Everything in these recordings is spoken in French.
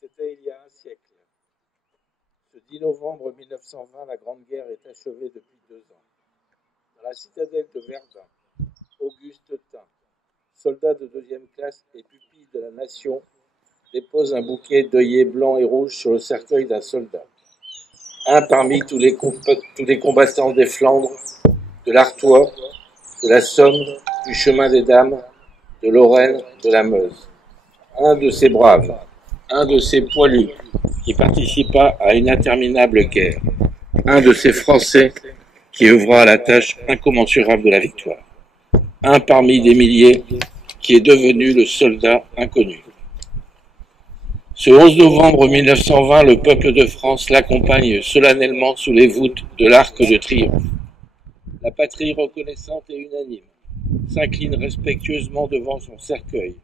C'était il y a un siècle. Ce 10 novembre 1920, la Grande Guerre est achevée depuis 2 ans. Dans la citadelle de Verdun, Auguste Tin, soldat de deuxième classe et pupille de la nation, dépose un bouquet d'œillets blancs et rouges sur le cercueil d'un soldat. Un parmi tous les combattants des Flandres, de l'Artois, de la Somme, du chemin des Dames, de Lorraine, de la Meuse. Un de ces braves, un de ces poilus qui participa à une interminable guerre, un de ces Français qui œuvra à la tâche incommensurable de la victoire, un parmi des milliers qui est devenu le soldat inconnu. Ce 11 novembre 1920, le peuple de France l'accompagne solennellement sous les voûtes de l'Arc de Triomphe. La patrie reconnaissante et unanime s'incline respectueusement devant son cercueil,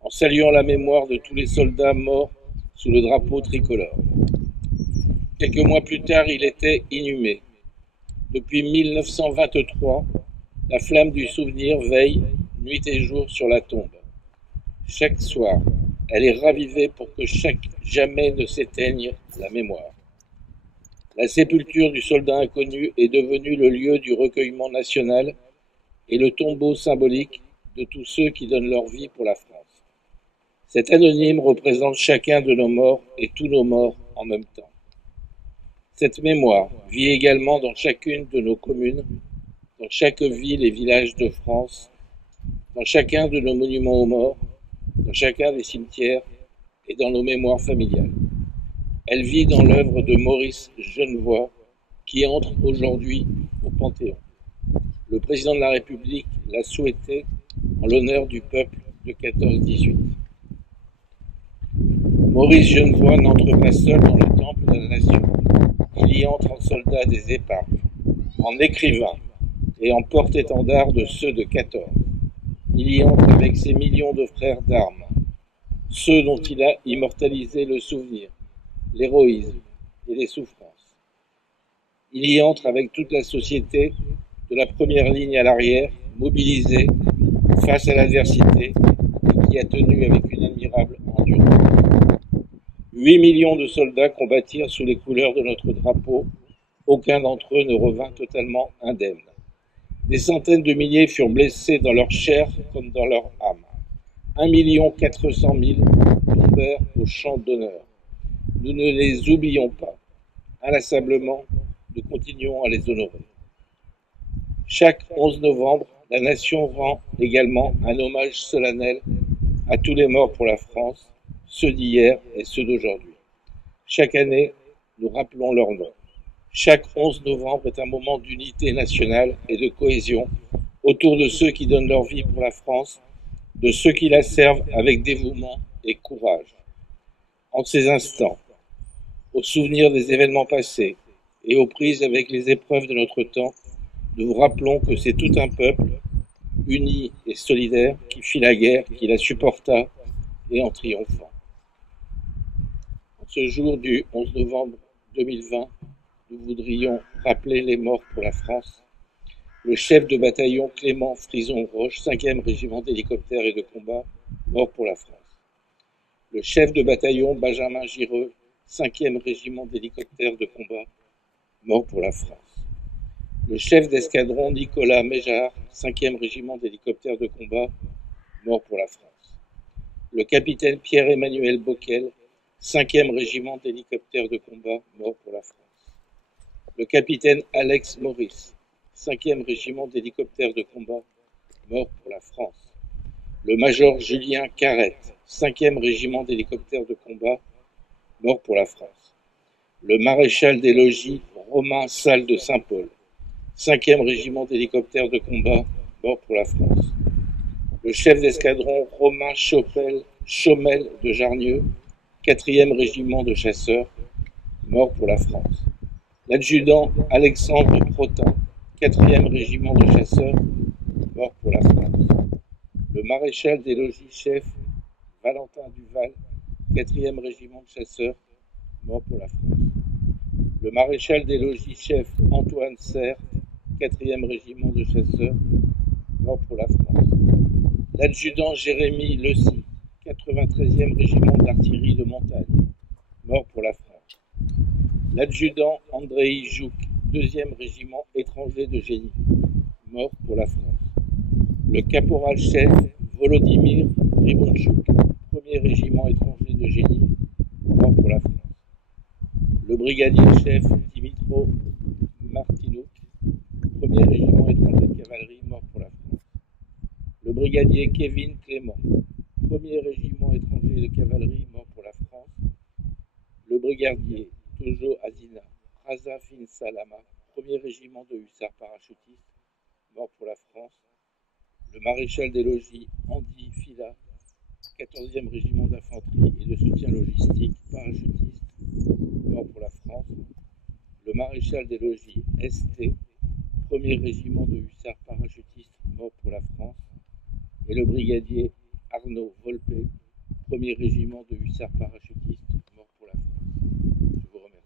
en saluant la mémoire de tous les soldats morts sous le drapeau tricolore. Quelques mois plus tard, il était inhumé. Depuis 1923, la flamme du souvenir veille nuit et jour sur la tombe. Chaque soir, elle est ravivée pour que jamais ne s'éteigne la mémoire. La sépulture du soldat inconnu est devenue le lieu du recueillement national et le tombeau symbolique de tous ceux qui donnent leur vie pour la France. Cet anonyme représente chacun de nos morts et tous nos morts en même temps. Cette mémoire vit également dans chacune de nos communes, dans chaque ville et village de France, dans chacun de nos monuments aux morts, dans chacun des cimetières et dans nos mémoires familiales. Elle vit dans l'œuvre de Maurice Genevoix, qui entre aujourd'hui au Panthéon. Le président de la République l'a souhaité en l'honneur du peuple de 14-18. Maurice Genevoix n'entre pas seul dans le temple de la nation. Il y entre en soldat des éparges, en écrivain et en porte-étendard de ceux de 14. Il y entre avec ses millions de frères d'armes, ceux dont il a immortalisé le souvenir, l'héroïsme et les souffrances. Il y entre avec toute la société, de la première ligne à l'arrière, mobilisée face à l'adversité et qui a tenu avec une admirable endurance. 8 millions de soldats combattirent sous les couleurs de notre drapeau. Aucun d'entre eux ne revint totalement indemne. Des centaines de milliers furent blessés dans leur chair comme dans leur âme. 1 400 000 tombèrent au champ d'honneur. Nous ne les oublions pas. Inlassablement, nous continuons à les honorer. Chaque 11 novembre, la nation rend également un hommage solennel à tous les morts pour la France, ceux d'hier et ceux d'aujourd'hui. Chaque année, nous rappelons leurs noms. Chaque 11 novembre est un moment d'unité nationale et de cohésion autour de ceux qui donnent leur vie pour la France, de ceux qui la servent avec dévouement et courage. En ces instants, au souvenir des événements passés et aux prises avec les épreuves de notre temps, nous vous rappelons que c'est tout un peuple, uni et solidaire, qui fit la guerre, qui la supporta et en triomphant. En ce jour du 11 novembre 2020, nous voudrions rappeler les morts pour la France. Le chef de bataillon Clément Frison-Roche, 5e régiment d'hélicoptères et de combat, mort pour la France. Le chef de bataillon Benjamin Gireux, 5e régiment d'hélicoptères de combat, mort pour la France. Le chef d'escadron Nicolas Méjard, 5e régiment d'hélicoptères de combat, mort pour la France. Le capitaine Pierre-Emmanuel Bocquel, 5e régiment d'hélicoptères de combat, mort pour la France. Le capitaine Alex Maurice, 5e régiment d'hélicoptères de combat, mort pour la France. Le major Julien Carrette, 5e régiment d'hélicoptères de combat, mort pour la France. Le maréchal des logis Romain Salle de Saint-Paul, 5e régiment d'hélicoptères de combat, mort pour la France. Le chef d'escadron Romain Chaumel de Jarnieux, 4e régiment de chasseurs, mort pour la France. L'adjudant Alexandre Protin, 4e régiment de chasseurs, mort pour la France. Le maréchal des logis chef Valentin Duval, 4e régiment de chasseurs, mort pour la France. Le maréchal des logis chef Antoine Serre, 4e régiment de chasseurs, mort pour la France. L'adjudant Jérémy Lecy, 93e régiment d'artillerie de montagne, mort pour la France. L'adjudant Andrei Jouk, 2e régiment étranger de génie, mort pour la France. Le caporal-chef Volodymyr Ribonchouk, 1er régiment étranger de génie, mort pour la France. Le brigadier-chef Dimitro Martinouk, 1er régiment étranger de cavalerie, mort pour la France. Le brigadier Kevin Clément, 1er régiment étranger de cavalerie, mort pour la France. Le brigadier Tojo Azina Raza Fin Salama, 1er régiment de hussards parachutistes, mort pour la France. Le maréchal des logis Andy Fila, 14e régiment d'infanterie et de soutien logistique parachutiste, mort pour la France. Le maréchal des logis ST, 1er régiment de hussards parachutistes, mort pour la France. Et le brigadier Arnaud Volpe, 1er régiment de hussards parachutistes, mort pour la France. Je vous remercie.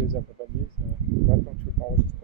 les accompagner. Maintenant que tout est enregistré.